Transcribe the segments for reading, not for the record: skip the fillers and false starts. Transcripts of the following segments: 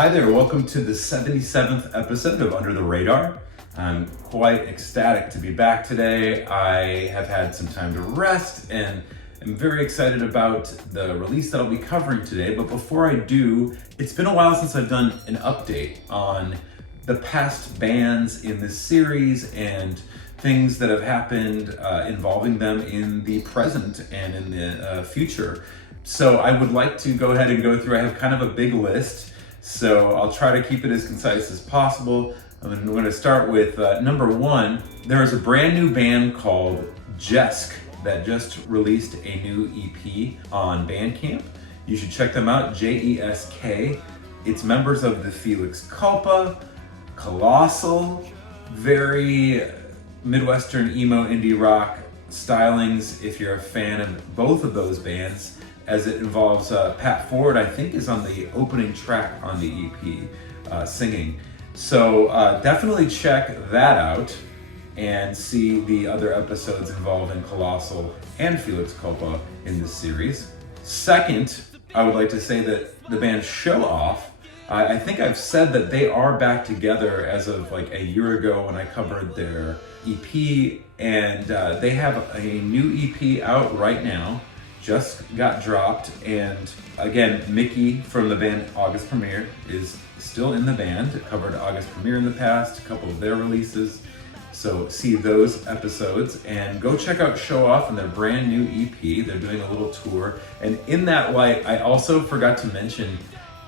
Hi there, welcome to the 77th episode of Under the Radar. I'm quite ecstatic to be back today. I have had some time to rest and I'm very excited about the release that I'll be covering today. But before I do, it's been a while since I've done an update on the past bands in this series and things that have happened involving them in the present and in the future. So I would like to go ahead and go through, I have kind of a big list, so I'll try to keep it as concise as possible. I'm going to start with number one. There is a brand new band called Jesk that just released a new EP on Bandcamp. You should check them out, Jesk. It's members of the Felix Culpa, Colossal, very Midwestern emo indie rock stylings if you're a fan of both of those bands, as it involves Pat Ford, I think, is on the opening track on the EP, singing. So definitely check that out and see the other episodes involving Colossal and Felix Culpa in this series. Second, I would like to say that the band Show Off, I think I've said that they are back together as of like a year ago when I covered their EP, and they have a new EP out right now, just got dropped. And again, Mickey from the band August Premiere is still in the band, covered August Premiere in the past, a couple of their releases. So see those episodes and go check out Show Off and their brand new EP. They're doing a little tour. And in that light, I also forgot to mention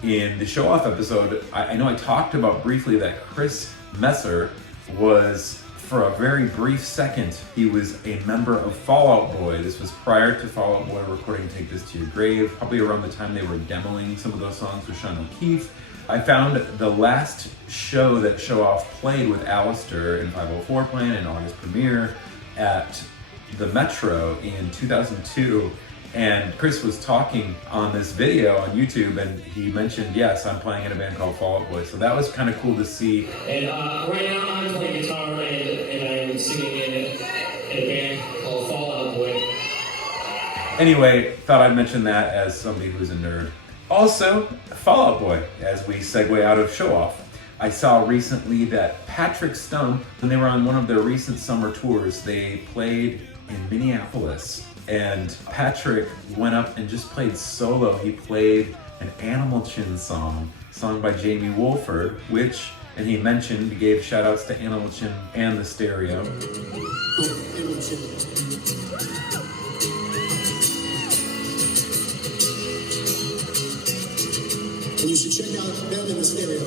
in the Show Off episode, I know I talked about briefly that Chris Messer was, for a very brief second, he was a member of Fall Out Boy. This was prior to Fall Out Boy recording Take This to Your Grave, probably around the time they were demoing some of those songs with Sean O'Keefe. I found the last show that Show Off played with Alistair in 504 playing in August Premiere at the Metro in 2002. And Chris was talking on this video on YouTube and he mentioned, yes, I'm playing in a band called Fall Out Boy. So that was kind of cool to see. And right now I'm playing guitar and I'm singing in a band called Fall Out Boy. Anyway, thought I'd mention that as somebody who's a nerd. Also, Fall Out Boy, as we segue out of Show Off. I saw recently that Patrick Stump, when they were on one of their recent summer tours, they played in Minneapolis. And Patrick went up and just played solo. He played an Animal Chin song, sung by Jamie Wolford, which, and he mentioned, he gave shout outs to Animal Chin and the Stereo. And you should check out them in the Stereo.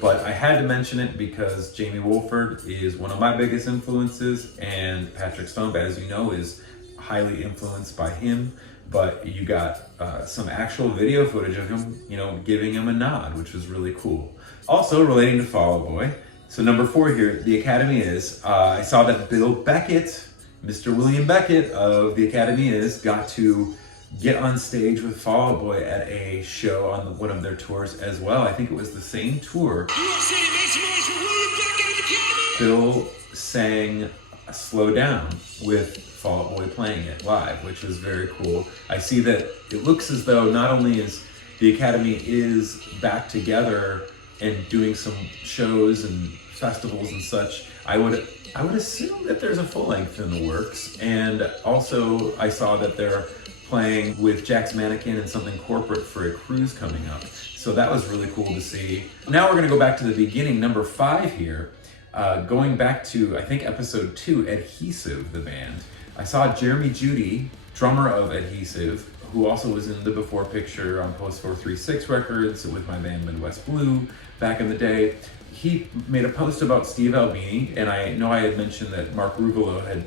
But I had to mention it because Jamie Wolford is one of my biggest influences, and Patrick Stump, as you know, is highly influenced by him. But you got some actual video footage of him, giving him a nod, which was really cool. Also relating to Fall Out Boy, so number 4 here, the Academy Is. I saw that Bill Beckett, Mr. William Beckett of the Academy Is, got to get on stage with Fall Out Boy at a show on one of their tours as well. I think it was the same tour. Bill sang Slow Down with Fall Out Boy playing it live, which was very cool. I see that it looks as though not only is the Academy Is back together and doing some shows and festivals and such, I would assume that there's a full length in the works. And also I saw that they're playing with Jack's Mannequin and something corporate for a cruise coming up. So that was really cool to see. Now we're gonna go back to the beginning, number 5 here. Going back to, I think, episode 2, Adhesive, the band. I saw Jeremy Judy, drummer of Adhesive, who also was in the Before Picture on Post 436 Records with my band Midwest Blue back in the day. He made a post about Steve Albini, and I know I had mentioned that Mark Ruvolo had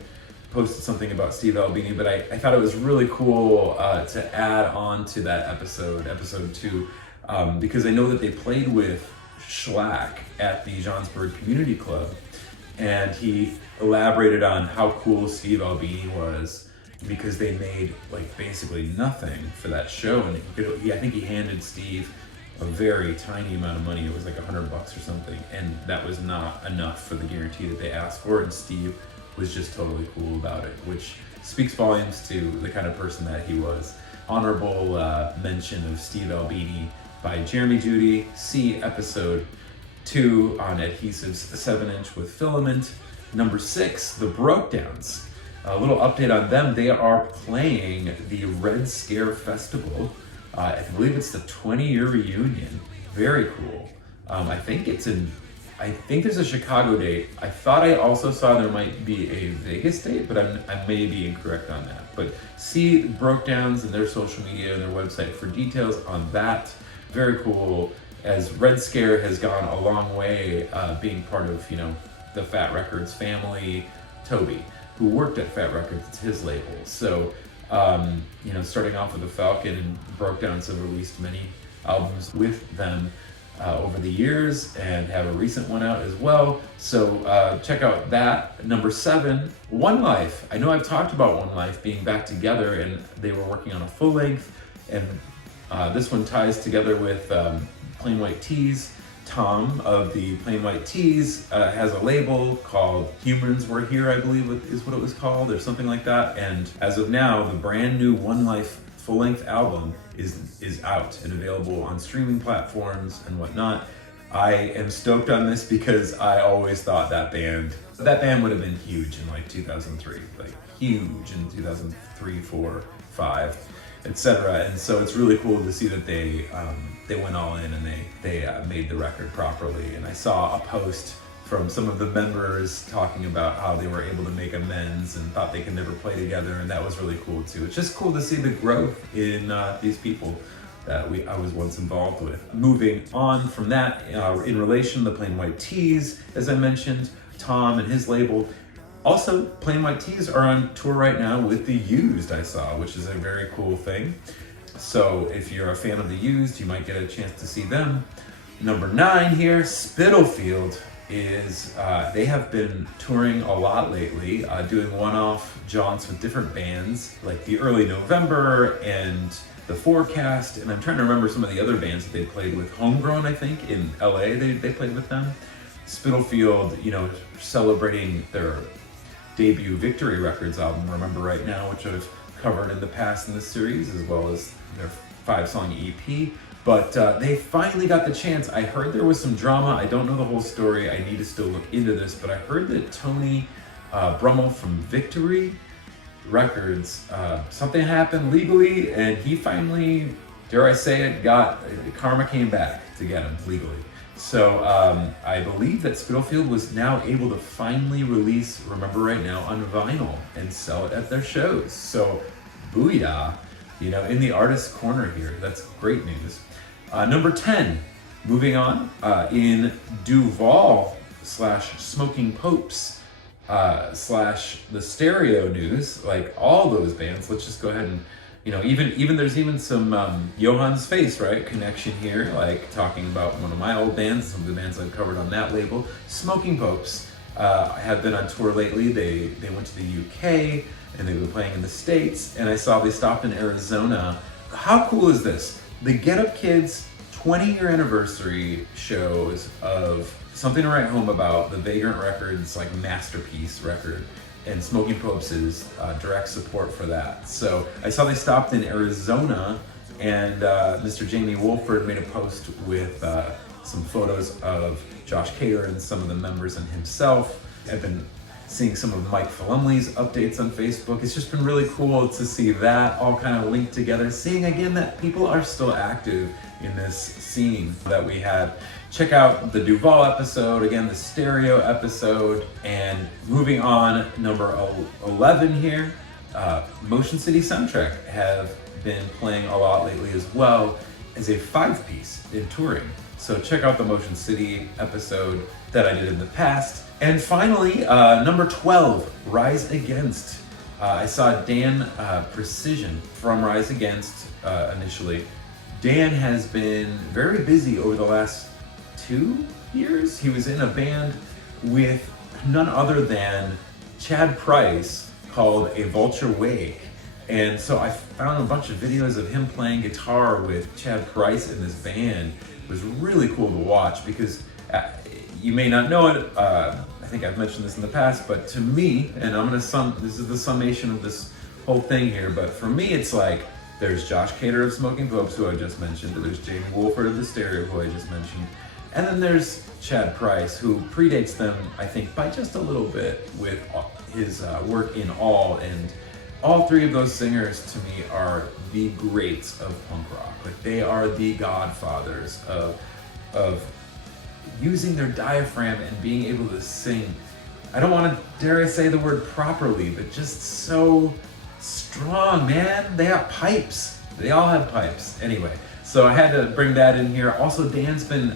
posted something about Steve Albini, but I thought it was really cool to add on to that episode 2, because I know that they played with Schlack at the Johnsburg Community Club, and he elaborated on how cool Steve Albini was because they made like basically nothing for that show. And I think he handed Steve a very tiny amount of money. It was like $100 or something, and that was not enough for the guarantee that they asked for. And Steve was just totally cool about it, which speaks volumes to the kind of person that he was. Honorable mention of Steve Albini by Jeremy Judy. See episode 2 on adhesives 7-inch with filament. Number 6, the Breakdowns. A little update on them. They are playing the Red Scare Festival. I believe it's the 20-year reunion. Very cool. I think there's a Chicago date. I thought I also saw there might be a Vegas date, but I may be incorrect on that. But see Breakdowns and their social media and their website for details on that. Very cool, as Red Scare has gone a long way being part of, the Fat Records family. Toby, who worked at Fat Records, it's his label. So, starting off with the Falcon, and Breakdowns have released many albums with them over the years and have a recent one out as well. So check out that. Number 7, One Life. I know I've talked about One Life being back together, and they were working on a full length, and this one ties together with Plain White Tees. Tom of the Plain White Tees has a label called Humans Were Here, I believe is what it was called, or something like that. And as of now, the brand new One Life full-length album is out and available on streaming platforms and whatnot. I am stoked on this because I always thought that band would have been huge in like 2003, like huge in 2003, 4, 5, etc. And so it's really cool to see that they went all in and they made the record properly. And I saw a post from some of the members talking about how they were able to make amends and thought they could never play together, and that was really cool too. It's just cool to see the growth in these people that I was once involved with. Moving on from that, in relation to the Plain White Tees, as I mentioned, Tom and his label. Also, Plain White Tees are on tour right now with The Used, I saw, which is a very cool thing. So if you're a fan of The Used, you might get a chance to see them. Number 9 here, Spitalfield is, they have been touring a lot lately, doing one-off jaunts with different bands, like the Early November and the Forecast, and I'm trying to remember some of the other bands that they played with. Homegrown, I think, in LA, they played with them. Spitalfield, celebrating their debut Victory Records album, Remember Right Now, which I've covered in the past in this series, as well as their 5-song EP. But they finally got the chance. I heard there was some drama. I don't know the whole story. I need to still look into this, but I heard that Tony Brummel from Victory Records, something happened legally, and he finally, dare I say it, karma came back to get him legally. So I believe that Spitalfield was now able to finally release Remember Right Now on vinyl and sell it at their shows. So booyah, in the artist's corner here. That's great news. Number 10, moving on, in Duval / Smoking Popes / the Stereo news, like all those bands, let's just go ahead and, even there's even some Johann's Face, right, connection here, like talking about one of my old bands, some of the bands I've covered on that label. Smoking Popes have been on tour lately. They went to the UK and they've been playing in the States, and I saw they stopped in Arizona. How cool is this? The Get Up Kids 20-year anniversary shows of Something to Write Home About, the Vagrant Records like masterpiece record, and Smoking Popes is direct support for that. So I saw they stopped in Arizona, and Mr. Jamie Wolford made a post with some photos of Josh Cater and some of the members and himself. I've been seeing some of Mike Falumley's updates on Facebook. It's just been really cool to see that all kind of linked together, seeing again that people are still active in this scene that we had. Check out the Duval episode, again, the Stereo episode, and moving on, number 11 here, Motion City Soundtrack have been playing a lot lately as well as a 5-piece in touring. So check out the Motion City episode that I did in the past. And finally, number 12, Rise Against. I saw Dan Precision from Rise Against initially. Dan has been very busy over the last 2 years. He was in a band with none other than Chad Price called A Vulture Wake. And so I found a bunch of videos of him playing guitar with Chad Price in this band. It was really cool to watch because you may not know it, I think I've mentioned this in the past, but to me, and this is the summation of this whole thing here, but for me it's like, there's Josh Cater of Smoking Popes, who I just mentioned, there's Jamie Wolford of The Stereo, who I just mentioned, and then there's Chad Price, who predates them, I think, by just a little bit with his work in All, and all three of those singers to me are the greats of punk rock. Like, they are the godfathers of using their diaphragm and being able to sing. I don't want to, dare I say the word properly, but just so strong, man. They have pipes. They all have pipes. Anyway, so I had to bring that in here. Also, Dan's been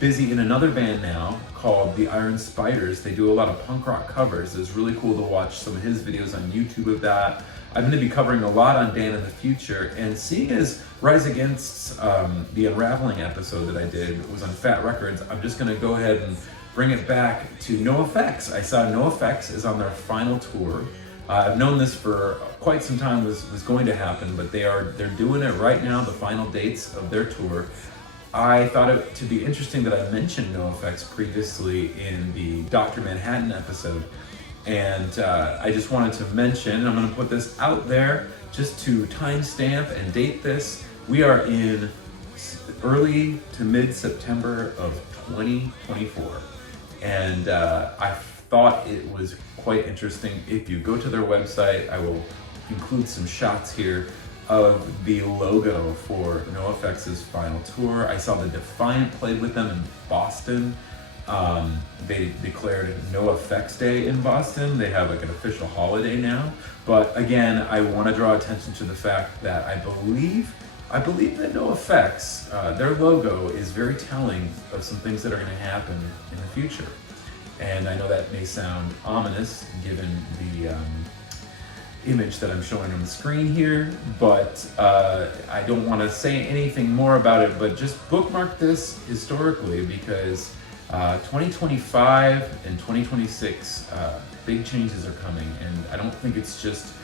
busy in another band now called the Iron Spiders. They do a lot of punk rock covers. It's really cool to watch some of his videos on YouTube of that. I'm going to be covering a lot on Dan in the future, and seeing as Rise Against the Unraveling episode that I did was on Fat Records, I'm just going to go ahead and bring it back to NoFX. I saw NoFX is on their final tour. I've known this for quite some time was going to happen, but they're doing it right now, the final dates of their tour. I thought it to be interesting that I mentioned NoFX previously in the Dr. Manhattan episode. And I just wanted to mention, I'm going to put this out there just to timestamp and date this. We are in early to mid-September of 2024. And I thought it was quite interesting. If you go to their website, I will include some shots here of the logo for NoFX's final tour. I saw the Defiant played with them in Boston. They declared NoFX Day in Boston. They have like an official holiday now. But again, I want to draw attention to the fact that I believe that NoFX, their logo is very telling of some things that are going to happen in the future. And I know that may sound ominous given the image that I'm showing on the screen here, but I don't want to say anything more about it, but just bookmark this historically, because 2025 and 2026, big changes are coming, and I don't think it's just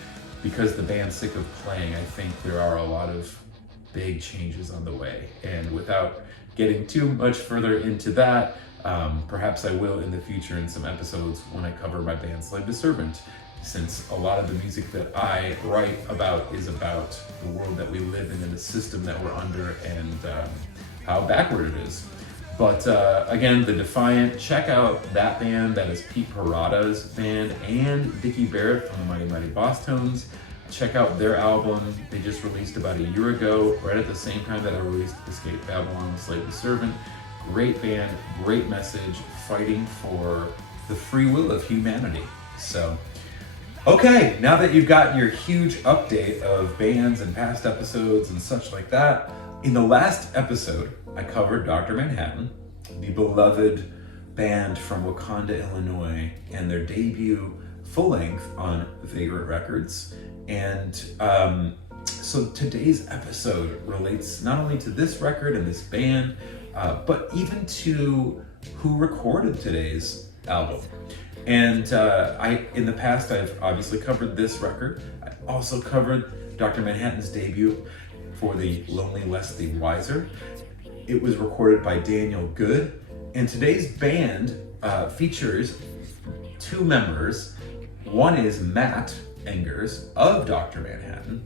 because the band's sick of playing. I think there are a lot of big changes on the way, and without getting too much further into that, perhaps I will in the future in some episodes when I cover my band Slave to Servant, since a lot of the music that I write about is about the world that we live in and the system that we're under, and how backward it is. But again, the Defiant, check out that band. That is Pete Parada's band, and Dickie Barrett from the Mighty Mighty Boss Tones. Check out their album. They just released about a year ago, right at the same time that I released Escape Babylon, Slave to Servant. Great band, great message, fighting for the free will of humanity. So, okay, now that you've got your huge update of bands and past episodes and such like that, in the last episode, I covered Dr. Manhattan, the beloved band from Wakanda, Illinois, and their debut full-length on Vagrant Records. And so today's episode relates not only to this record and this band, but even to who recorded today's album. And in the past, I've obviously covered this record. I also covered Dr. Manhattan's debut for the Lonely Leslie Wiser. It was recorded by Daniel Good. And today's band features two members. One is Matt Engers of Dr. Manhattan,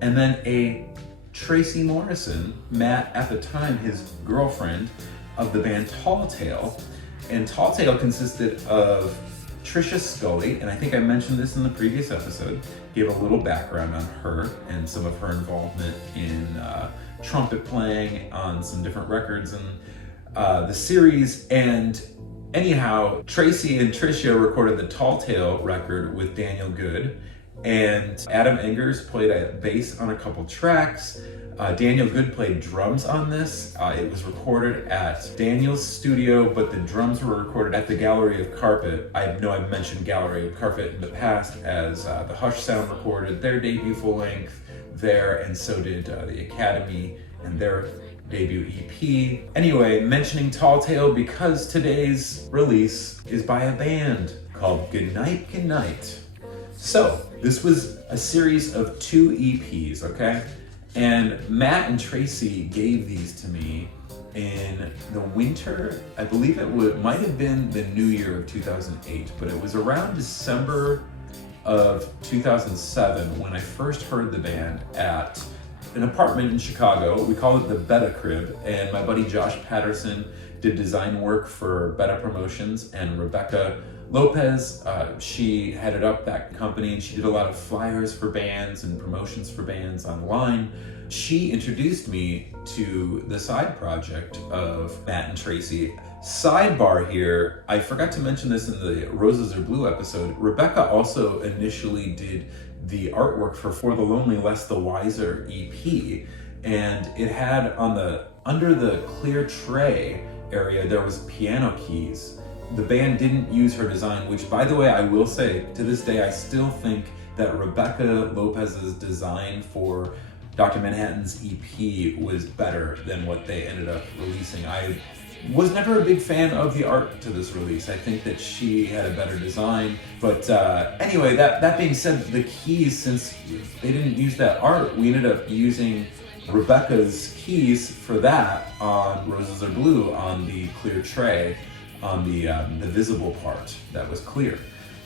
and then a Tracey Morrison, Matt at the time his girlfriend, of the band Tall Tale. And Tall Tale consisted of Trisha Scully, and I think I mentioned this in the previous episode, gave a little background on her and some of her involvement in trumpet playing on some different records in the series. And anyhow, Tracey and Trisha recorded the Tall Tale record with Daniel Good, and Adam Engers played a bass on a couple tracks. Daniel Good played drums on this. It was recorded at Daniel's studio, but the drums were recorded at the Gallery of Carpet. I know I've mentioned Gallery of Carpet in the past, as the Hush Sound recorded their debut full length there, and so did the Academy and their debut EP. Anyway, mentioning Tall Tale because today's release is by a band called gNIgHTgNIgHT. So, This was a series of 2 EPs, okay? And Matt and Tracey gave these to me in the winter. I believe might have been the new year of 2008, but it was around December of 2007 when I first heard the band at an apartment in Chicago. We call it the Betta Crib, and my buddy Josh Patterson did design work for Betta Promotions, and Rebecca Lopez, she headed up that company, and she did a lot of flyers for bands and promotions for bands online. She introduced me to the side project of Matt and Tracey. Sidebar here, I forgot to mention this in the Roses Are Blue episode. Rebecca also initially did the artwork for the Lonely Less the Wiser EP, and it had under the clear tray area, there was piano keys. The band didn't use her design, which, by the way, I will say, to this day, I still think that Rebecca Lopez's design for Dr. Manhattan's EP was better than what they ended up releasing. I was never a big fan of the art to this release. I think that she had a better design. But anyway, that being said, the keys, since they didn't use that art, we ended up using Rebecca's keys for that on Roses Are Blue on the clear tray, on the visible part that was clear.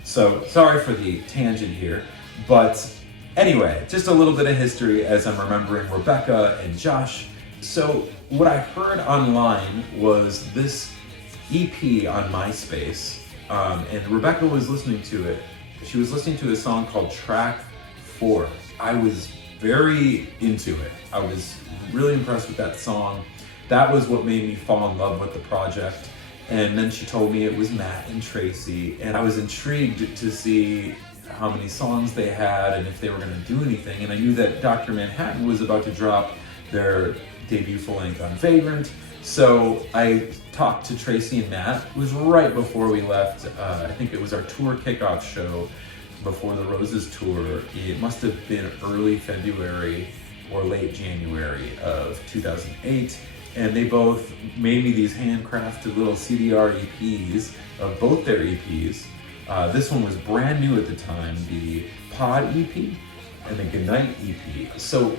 So sorry for the tangent here, but anyway, just a little bit of history as I'm remembering Rebecca and Josh. So what I heard online was this EP on MySpace, and Rebecca was listening to it. She was listening to a song called Track 4. I was very into it. I was really impressed with that song. That was what made me fall in love with the project. And then she told me it was Matt and Tracey, and I was intrigued to see how many songs they had and if they were going to do anything. And I knew that Dr. Manhattan was about to drop their debut full-length on Vagrant. So I talked to Tracey and Matt. It was right before we left. I think it was our tour kickoff show before the Roses tour. It must have been early February or late January of 2008. And they both made me these handcrafted little CDR EPs of both their EPs. This one was brand new at the time, the Pod EP and the gNIgHT EP. So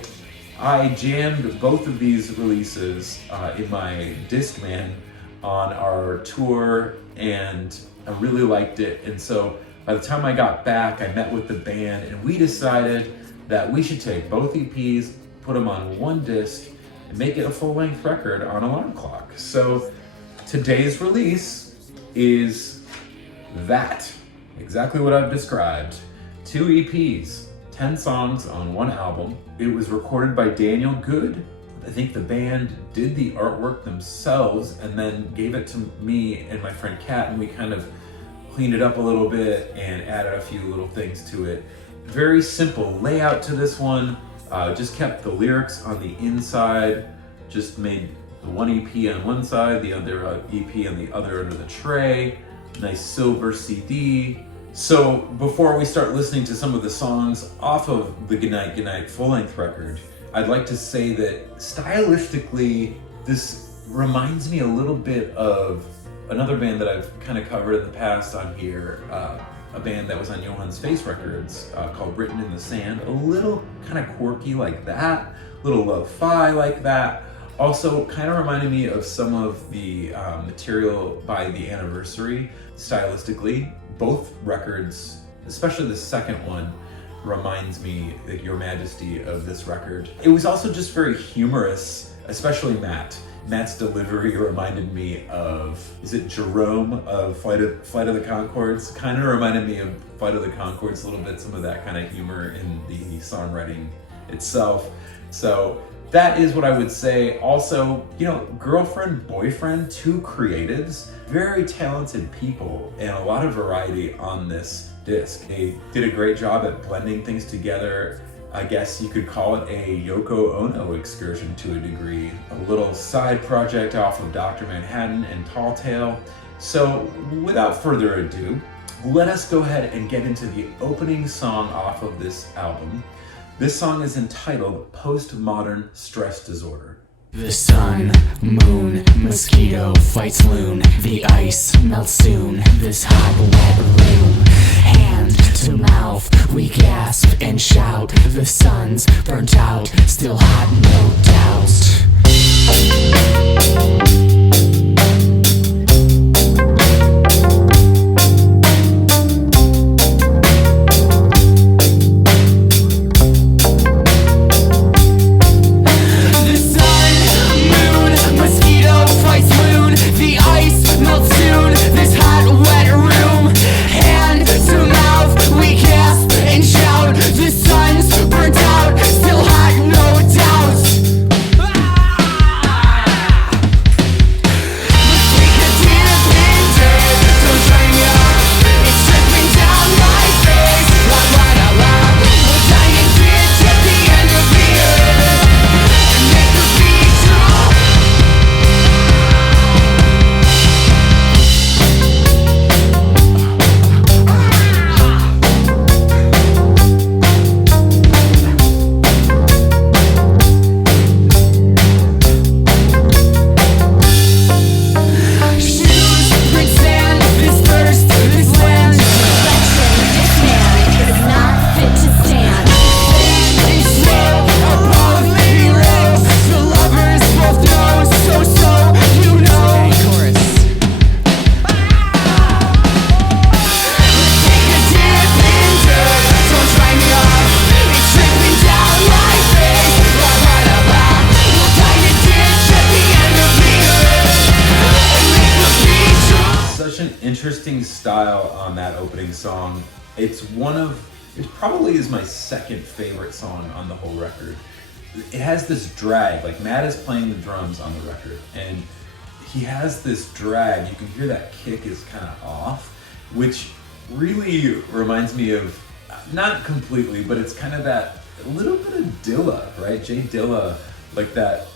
I jammed both of these releases in my Discman on our tour, and I really liked it. And so by the time I got back, I met with the band, and we decided that we should take both EPs, put them on one disc, and make it a full-length record on Alarm Clock. So today's release is that, exactly what I've described. 2 EPs, 10 songs on one album. It was recorded by Daniel Good. I think the band did the artwork themselves and then gave it to me and my friend Kat, and we kind of cleaned it up a little bit and added a few little things to it. Very simple layout to this one. Just kept the lyrics on the inside, just made the one EP on one side, the other EP on the other under the tray. Nice silver CD. So before we start listening to some of the songs off of the gNIgHT gNIgHT full-length record, I'd like to say that stylistically, this reminds me a little bit of another band that I've kind of covered in the past on here, a band that was on Johann's Face Records called Written in the Sand. A little kind of quirky like that, a little lo-fi like that. Also kind of reminded me of some of the material by The Anniversary stylistically. Both records, especially the second one, reminds me, like, Your Majesty, of this record. It was also just very humorous, especially Matt. Matt's delivery reminded me of, is it Jerome of Flight of the Conchords? Kind of reminded me of Flight of the Conchords a little bit, some of that kind of humor in the songwriting itself. So that is what I would say. Also, you know, girlfriend, boyfriend, 2 creatives, very talented people, and a lot of variety on this disc. They did a great job at blending things together. I guess you could call it a Yoko Ono excursion to a degree. A little side project off of Dr. Manhattan and Tall Tale. So without further ado, let us go ahead and get into the opening song off of this album. This song is entitled Postmodern Stress Disorder. The sun, moon, mosquito fights loon. The ice melts soon. This hot wet room. Hands hand to mouth, we gasp and shout. The sun's burnt out, still hot, no doubt. Interesting style on that opening song. It probably is my second favorite song on the whole record. It has this drag, like Matt is playing the drums on the record, and he has this drag. You can hear that kick is kind of off, which really reminds me of, not completely, but it's kind of that a little bit of Dilla, right? Jay Dilla, like that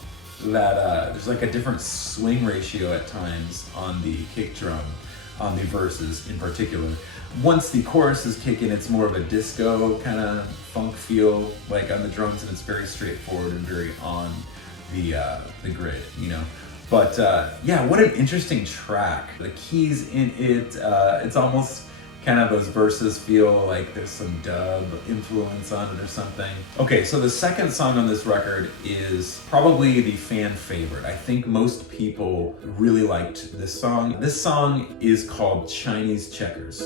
there's like a different swing ratio at times on the kick drum, on the verses in particular. Once the choruses kick in, it's more of a disco kind of funk feel, like on the drums, and it's very straightforward and very on the grid, you know. But yeah, what an interesting track. The keys in it, it's almost kind of those verses feel like there's some dub influence on it or something. Okay, so the second song on this record is probably the fan favorite. I think most people really liked this song. This song is called Chinese Checkers.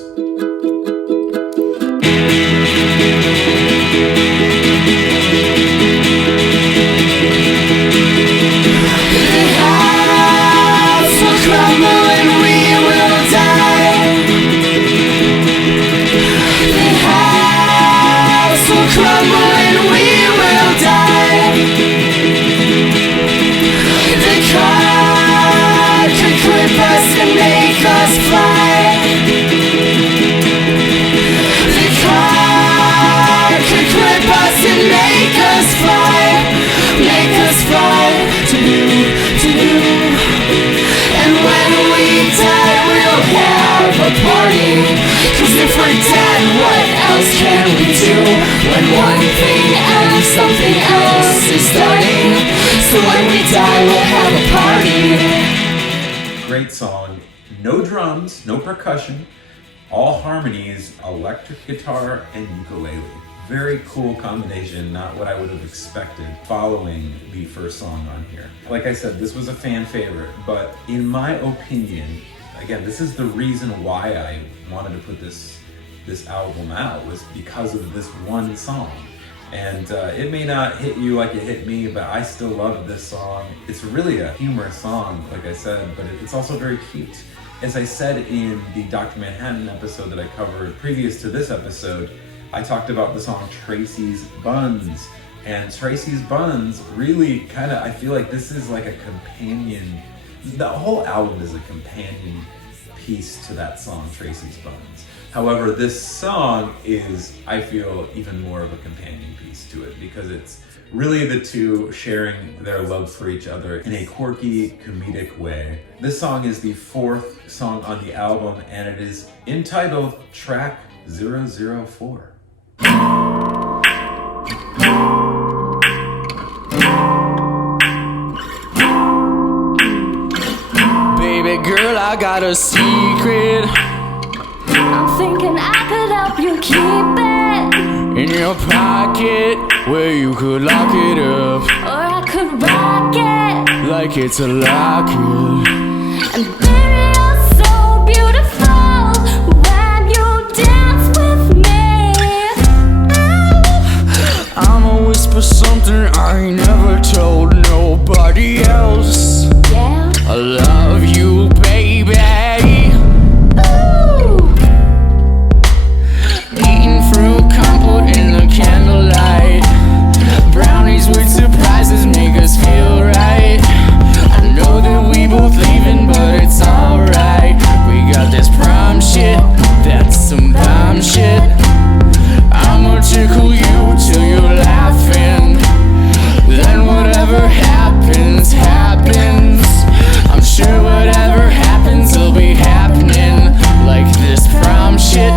Cause if we're dead, what else can we do? When one thing and something else is starting, so when we die we'll have a party. Great song. No drums, no percussion, all harmonies, electric guitar and ukulele. Very cool combination, not what I would have expected following the first song on here. Like I said, this was a fan favorite, but in my opinion, again, this is the reason why I wanted to put this album out, was because of this one song. And it may not hit you like it hit me, but I still love this song. It's really a humorous song, like I said, but it's also very cute. As I said in the Dr. Manhattan episode that I covered previous to this episode, I talked about the song Tracey's Buns. And Tracey's Buns really kind of, I feel like this is like a companion. The whole album is a companion piece to that song, Tracey's Buns. However, this song is, I feel, even more of a companion piece to it, because it's really the two sharing their love for each other in a quirky, comedic way. This song is the fourth song on the album, and it is entitled Track 004. Baby girl, I got a secret. I'm thinking I could help you keep it in your pocket where you could lock it up, or I could rock it like it's a locket. And baby, you're so beautiful when you dance with me. I'ma whisper something I ain't never told nobody else. Yeah. I love you, baby. Ooh. Eating fruit compote in the candlelight. Brownies with surprises make us feel right. I know that we both leaving, but it's alright. We got this prom shit, that's some bomb shit. I'ma tickle you till you're laughing. Then whatever happens, happens. I'm sure whatever happens will be happening. Like this prom shit,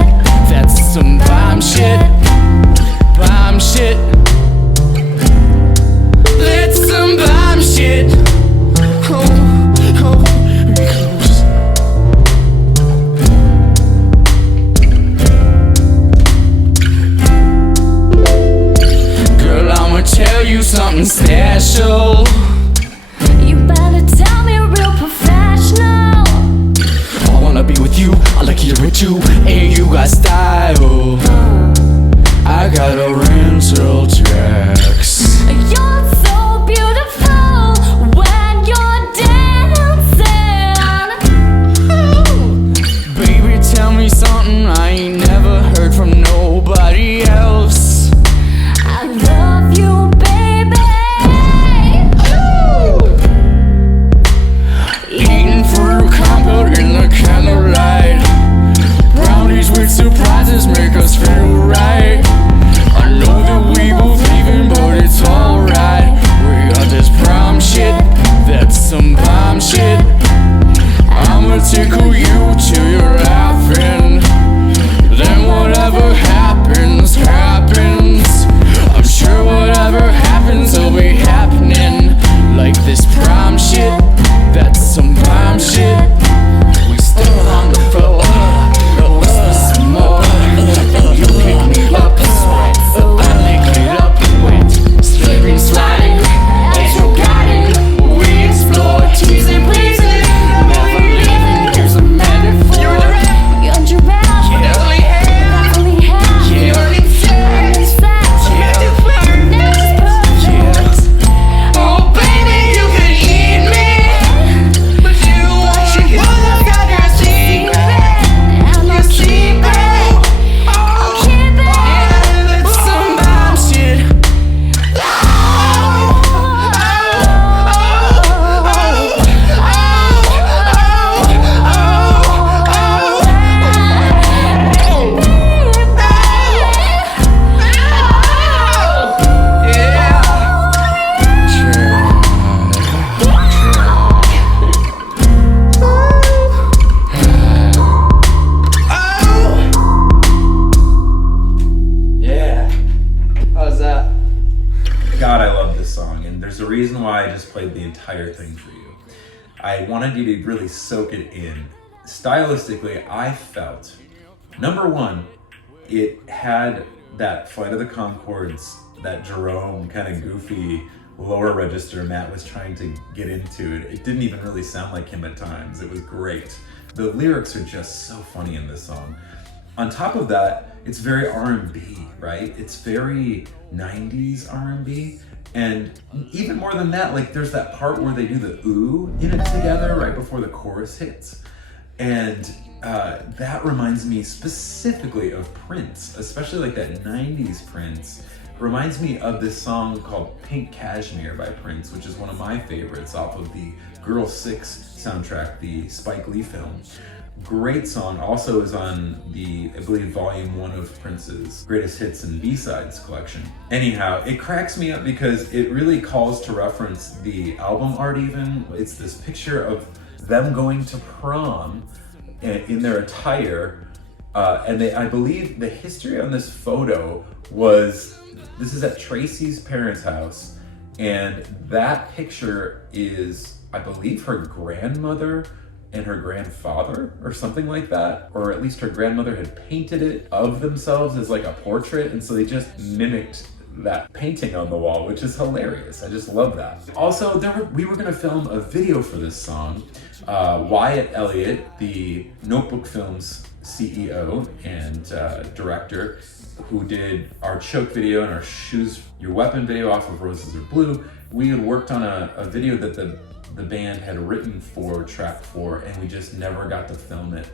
that's some bomb shit. Bomb shit. That's some bomb shit. Girl, I'ma tell you something special. You better tell me real professional. I wanna be with you, I like you too, and you got style. I got a rental tax. You're so beautiful when you're dancing. Baby, tell me something I ain't never heard from nobody else. I love you, baby. Eating fruit compote in the candlelight. Brownies with surprises make us feel right. I know that we both leaving, but it's alright. We got this prom shit, that's some bomb shit. I'ma tickle you till you're laughing. Then whatever happens, happens. I'm sure whatever happens will be happening. Like this prom shit, that's some bomb shit. We still on the floor, no whisper some more. And you pick me up, I lick it up, wet, slipping, sliding. As you got it, we explore, teasing, pleasing, never leaving. Here's a metaphor. You're giraffe. Yeah, only hair. Only half. Yeah, only sex. Only sex. Yeah, Now it's perfect. yeah. Oh baby, you can eat me, but you wanna got your secret. And I'll keep it. I'll keep it. Yeah, that's some bomb shit. Yeah. How's that? God, I love this song, and there's a reason why I just played the entire thing for you. I wanted you to really soak it in. Stylistically, I felt, number one, it had that Flight of the Conchords, that Jerome kind of goofy lower register Matt was trying to get into. It didn't even really sound like him at times. It was great. The lyrics are just so funny in this song. On top of that, it's very R&B, right? It's very 90s R&B. And even more than that, like there's that part where they do the ooh in it together right before the chorus hits. And that reminds me specifically of Prince, especially like that 90s Prince. Reminds me of this song called Pink Cashmere by Prince, which is one of my favorites off of the Girl 6 soundtrack, the Spike Lee film. Great song, also is on the, I believe, volume 1 of Prince's Greatest Hits and B-Sides collection. Anyhow, it cracks me up because it really calls to reference the album art even. It's this picture of them going to prom in their attire, and I believe the history on this photo was, this is at Tracey's parents' house, and that picture is, I believe, her grandmother and her grandfather or something like that, or at least her grandmother had painted it of themselves as like a portrait, and so they just mimicked that painting on the wall, which is hilarious. I just love that. Also, we were gonna film a video for this song. Wyatt Elliott, the Notebook Films CEO and director, who did our Choke video and our Choose Your Weapon video off of Roses Are Blue, we had worked on a video that the band had written for track 4, and we just never got to film it.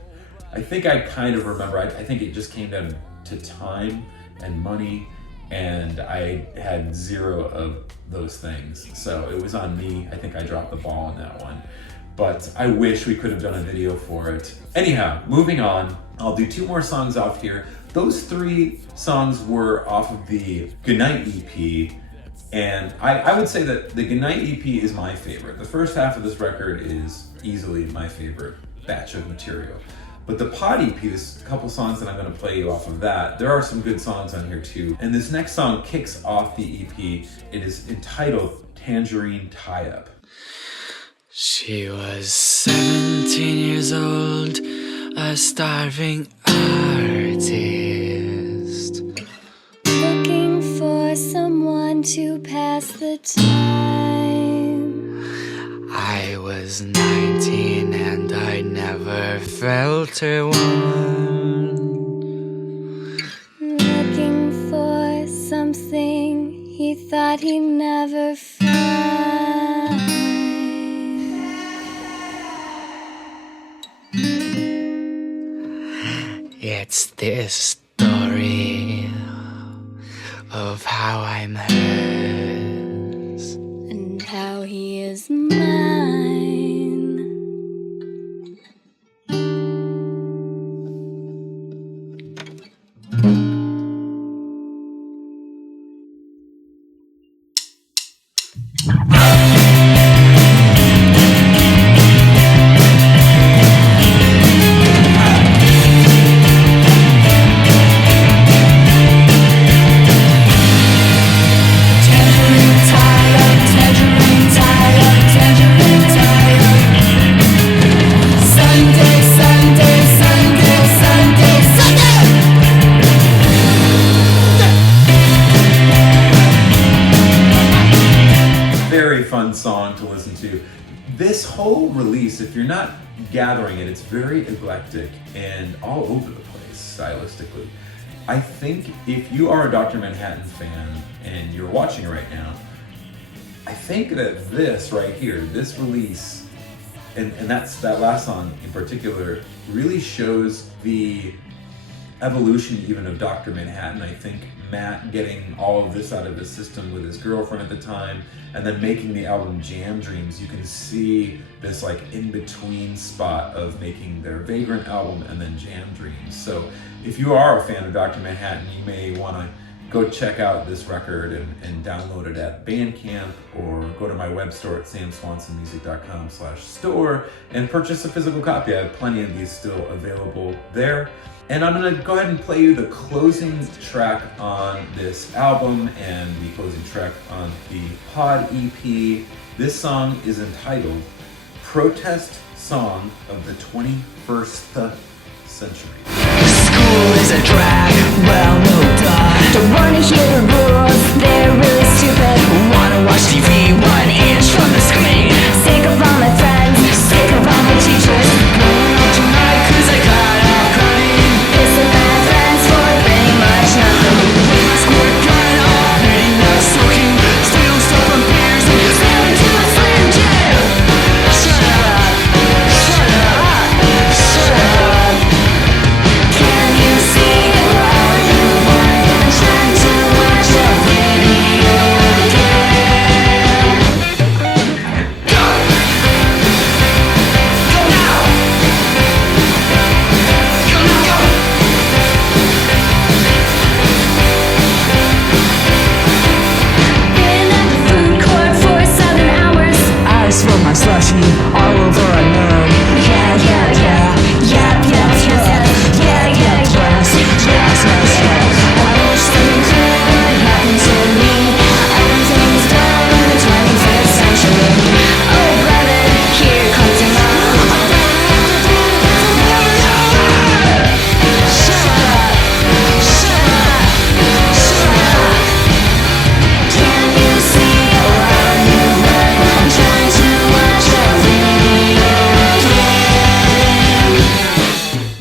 I think I kind of remember, I think it just came down to time and money, and I had 0 of those things. So it was on me. I think I dropped the ball on that one. But I wish we could have done a video for it. Anyhow, moving on. I'll do 2 more songs off here. Those 3 songs were off of the Gnight EP, and I would say that the Gnight EP is my favorite. The first half of this record is easily my favorite batch of material. But the Pod EP, there's a couple songs that I'm gonna play you off of that. There are some good songs on here too. And this next song kicks off the EP. It is entitled Tangerine Tie-Up. She was 17 years old, a starving artist, looking for someone to pass the time. I was 19 and I never felt her one. Looking for something he thought he'd never find. It's this story of how I'm hers And how he is mine. Fun song to listen to. This whole release, if you're not gathering it, it's very eclectic and all over the place stylistically. I think if you are a Dr. Manhattan fan and you're watching right now, I think that this right here, this release, and that last song in particular, really shows the evolution even of Dr. Manhattan. I think Matt getting all of this out of his system with his girlfriend at the time, and then making the album Jam Dreams, you can see this like in-between spot of making their Vagrant album and then Jam Dreams. So if you are a fan of Dr. Manhattan, you may want to go check out this record and download it at Bandcamp, or go to my web store at samswansonmusic.com/store and purchase a physical copy. I have plenty of these still available there. And I'm gonna go ahead and play you the closing track on this album and the closing track on the Pod EP. This song is entitled Protest Song of the 21st Century. School is a drag, well no duh. Don't wanna hear the rules, they're really stupid. Wanna watch TV 1 inch from the screen. Sick of all my friends, sick of all my teachers. Going out tonight 'cause I got out crying. Pissing my friends for pretty much nothing. With my squirt gun off, hitting that soaking. Stealing stuff from peers and selling to a Slim Jim. Shut up, shut up, shut up. Can you see all you want? I'm trying to watch a video.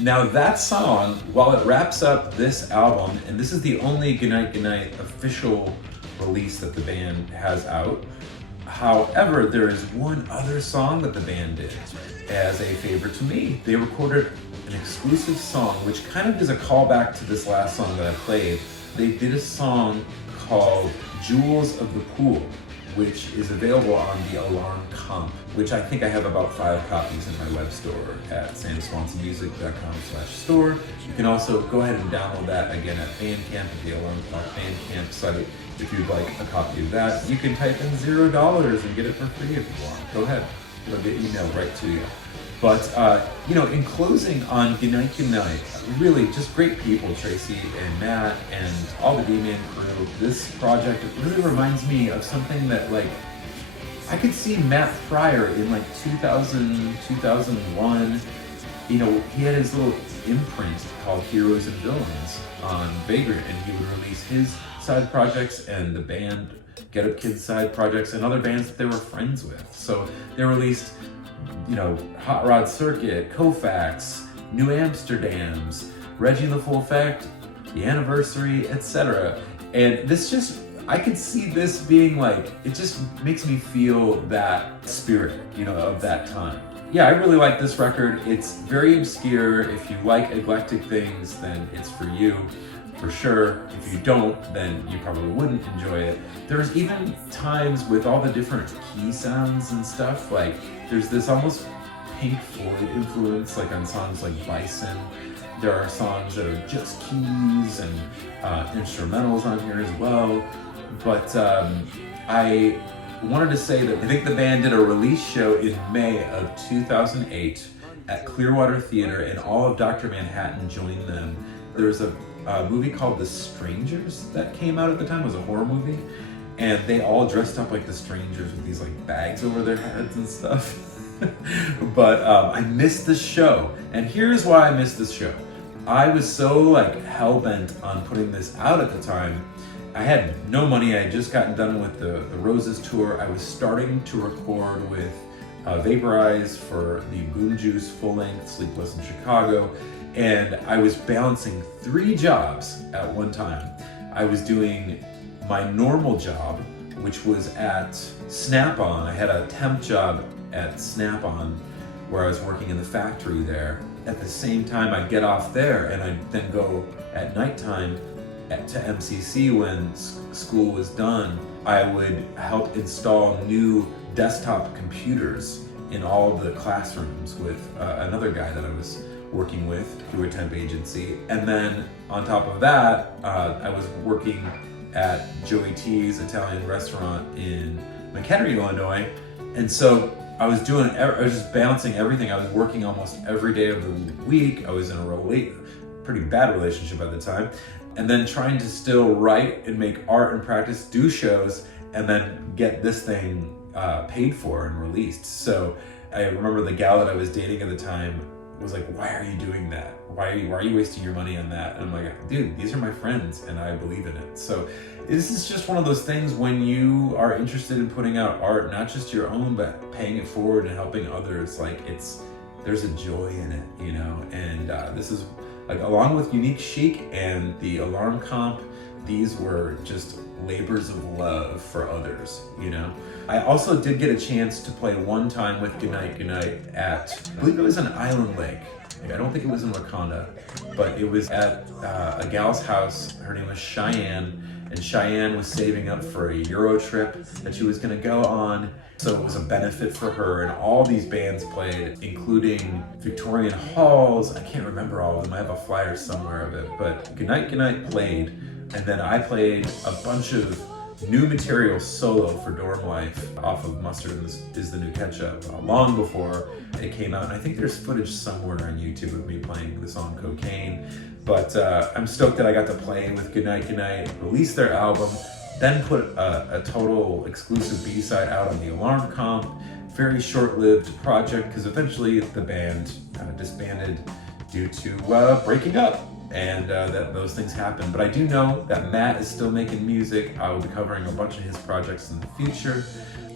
Now that song, while it wraps up this album, and this is the only gNIght gNIgHT official release that the band has out. However, there is one other song that the band did as a favor to me. They recorded an exclusive song, which kind of is a callback to this last song that I played. They did a song called Jewels of the Pool, which is available on the Alarm Comp, which I think I have about 5 copies in my web store at samswansonmusic.com/store. You can also go ahead and download that again at Bandcamp, at the Alarm Comp Bandcamp site. If you'd like a copy of that, you can type in $0 and get it for free if you want. Go ahead, it'll get emailed right to you. But, in closing on gNIght gNIgHT, really just great people, Tracey and Matt and all the D-Man crew. This project, it really reminds me of something that, I could see Matt Pryor in 2000, 2001. He had his little imprint called Heroes and Villains on Vagrant, and he would release his side projects and the band Get Up Kids side projects and other bands that they were friends with. So they released Hot Rod Circuit, Koufax, New Amsterdam's, Reggie the Full Effect, The Anniversary, etc. And I could see this being it just makes me feel that spirit, of that time. Yeah, I really like this record. It's very obscure. If you like eclectic things, then it's for you, for sure. If you don't, then you probably wouldn't enjoy it. There's even times with all the different key sounds and stuff, there's this almost Pink Floyd influence, on songs like Bison. There are songs that are just keys and instrumentals on here as well. But I wanted to say that I think the band did a release show in May of 2008 at Clearwater Theater, and all of Dr. Manhattan joined them. There was a movie called The Strangers that came out at the time. It was a horror movie, and they all dressed up like the strangers with these bags over their heads and stuff. But I missed this show, and here's why I missed this show. I was so hell-bent on putting this out at the time. I had no money. I had just gotten done with the Roses tour. I was starting to record with Vaporize for the Boom Juice full-length Sleepless in Chicago, and I was balancing 3 jobs at one time. I was doing my normal job, which was at Snap-on. I had a temp job at Snap-on where I was working in the factory there. At the same time, I'd get off there and I'd then go at nighttime to MCC when school was done. I would help install new desktop computers in all of the classrooms with another guy that I was working with through a temp agency. And then on top of that, I was working at Joey T's Italian restaurant in McHenry, Illinois. And so I was just balancing everything. I was working almost every day of the week. I was in a pretty bad relationship at the time. And then trying to still write and make art and practice, do shows, and then get this thing paid for and released. So I remember the gal that I was dating at the time was like, "Why are you doing that? Why are you wasting your money on that?" And I'm like, "Dude, these are my friends and I believe in it." So this is just one of those things when you are interested in putting out art, not just your own, but paying it forward and helping others, there's a joy in it, and this is along with Unique Chic and the Alarm Comp, these were just labors of love for others, I also did get a chance to play one time with gNIght gNIgHT at, I believe it was an Island Lake. I don't think it was in Wakanda, but it was at a gal's house. Her name was Cheyenne, and Cheyenne was saving up for a Euro trip that she was gonna go on. So it was a benefit for her, and all these bands played, including Victorian Halls. I can't remember all of them. I have a flyer somewhere of it, but gNIght gNIgHT played, and then I played a bunch of new material solo for Dorm Life off of Mustard is the New Ketchup, long before it came out. And I think there's footage somewhere on YouTube of me playing the song Cocaine. But I'm stoked that I got to play with gNIght gNIgHT, release their album, then put a total exclusive B-side out on the Alarm Comp. Very short-lived project, because eventually the band disbanded due to breaking up. And that those things happen. But I do know that Matt is still making music. I will be covering a bunch of his projects in the future.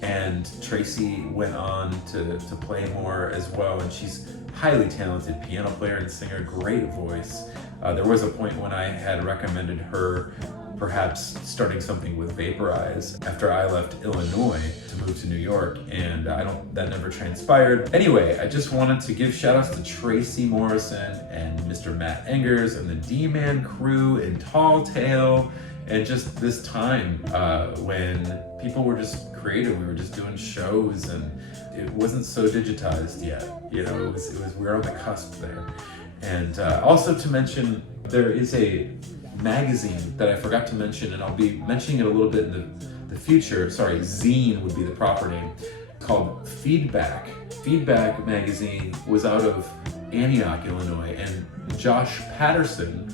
And Tracey went on to play more as well. And she's highly talented piano player and singer, great voice. There was a point when I had recommended her perhaps starting something with Vaporize after I left Illinois to move to New York, and that never transpired. Anyway, I just wanted to give shout outs to Tracey Morrison and Mr. Matt Engers and the D-Man crew in Tall Tale, and just this time when people were just creative. We were just doing shows and it wasn't so digitized yet. You know, it was we were on the cusp there. And also to mention, there is a magazine that I forgot to mention, and I'll be mentioning it a little bit in the future. Sorry, zine would be the proper name, called Feedback. Feedback magazine was out of Antioch, Illinois, and Josh Patterson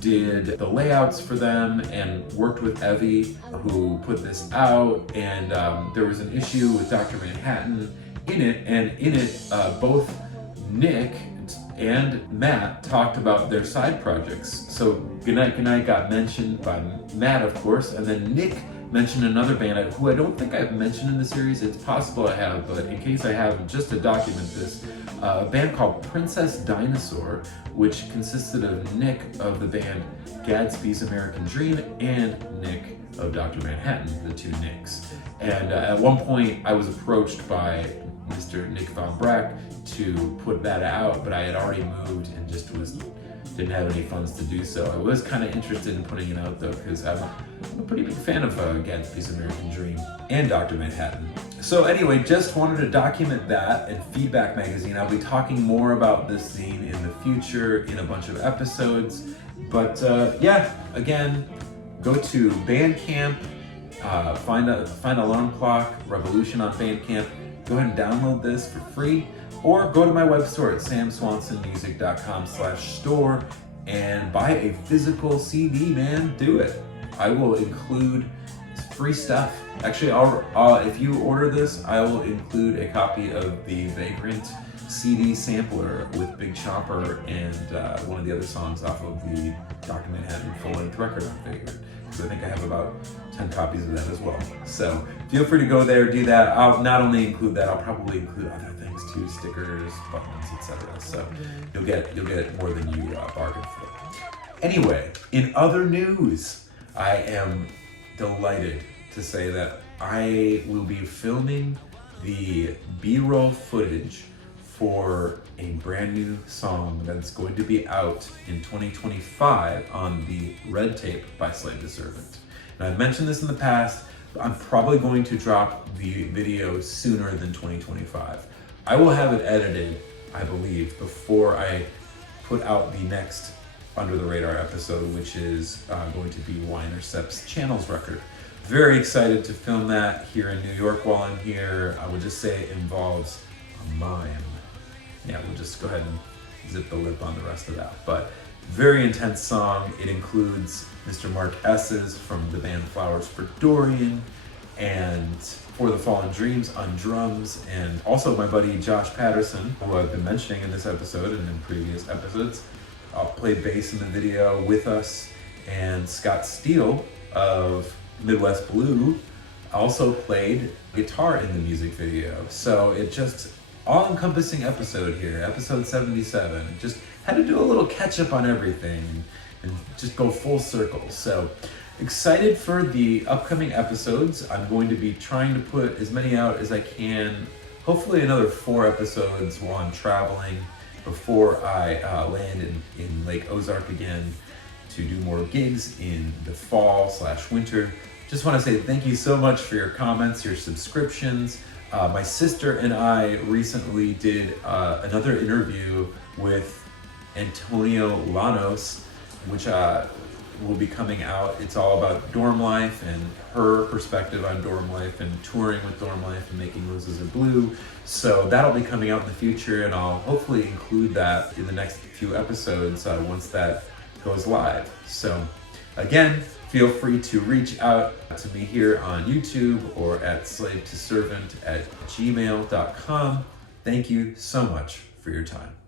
did the layouts for them and worked with Evie, who put this out. And there was an issue with Dr. Manhattan in it, and in it both Nick and Matt talked about their side projects. So gNIgHT gNIgHT got mentioned by Matt, of course, and then Nick mentioned another band who I don't think I've mentioned in the series. It's possible I have, but in case I haven't, just to document this, a band called Princess Dinosaur, which consisted of Nick of the band Gadsby's American Dream and Nick of Dr. Manhattan, the two Nicks. And at one point I was approached by Mr. Nick Von Brack to put that out, but I had already moved and just didn't have any funds to do so. I was kind of interested in putting it out though, because I'm a pretty big fan of Gadsby's American Dream and Dr. Manhattan. So anyway, just wanted to document that in Feedback magazine. I'll be talking more about this zine in the future in a bunch of episodes. But yeah, again, go to Bandcamp, find Alarm Clock Revolution on Bandcamp. Go ahead and download this for free, or go to my web store at samswansonmusic.com/store and buy a physical CD, man. Do it. I will include free stuff. Actually, if you order this, I will include a copy of the Vagrant CD sampler with Big Chopper and one of the other songs off of the Dr. Manhattan full-length record on Vagrant. So I think I have about 10 copies of that as well. So feel free to go there, do that. I'll not only include that, I'll probably include other things too, stickers, buttons, etc. So you'll get more than you bargained for. Anyway, in other news, I am delighted to say that I will be filming the B-roll footage for a brand new song that's going to be out in 2025 on the Red Tape by Slave to Servant. And I've mentioned this in the past, but I'm probably going to drop the video sooner than 2025. I will have it edited, I believe, before I put out the next Under the Radar episode, which is going to be Weinercep's Channels record. Very excited to film that here in New York while I'm here. I would just say it involves a mime. Yeah, we'll just go ahead and zip the lip on the rest of that. But very intense song. It includes Mr. Mark S's from the band Flowers for Dorian, and For the Fallen Dreams on drums, and also my buddy Josh Patterson, who I've been mentioning in this episode and in previous episodes, played bass in the video with us, and Scott Steele of Midwest Blue also played guitar in the music video. So it just all-encompassing episode here, episode 77. Just had to do a little catch-up on everything and just go full circle. So excited for the upcoming episodes. I'm going to be trying to put as many out as I can, hopefully another 4 episodes while I'm traveling before I land in Lake Ozark again to do more gigs in the fall/winter. Just want to say thank you so much for your comments, your subscriptions. My sister and I recently did another interview with Antonio Llanos, which will be coming out. It's all about dorm life and her perspective on dorm life and touring with dorm life and making Roses Are Blue. So that'll be coming out in the future, and I'll hopefully include that in the next few episodes once that goes live. So again, feel free to reach out to me here on YouTube or at slavetoservant@gmail.com. Thank you so much for your time.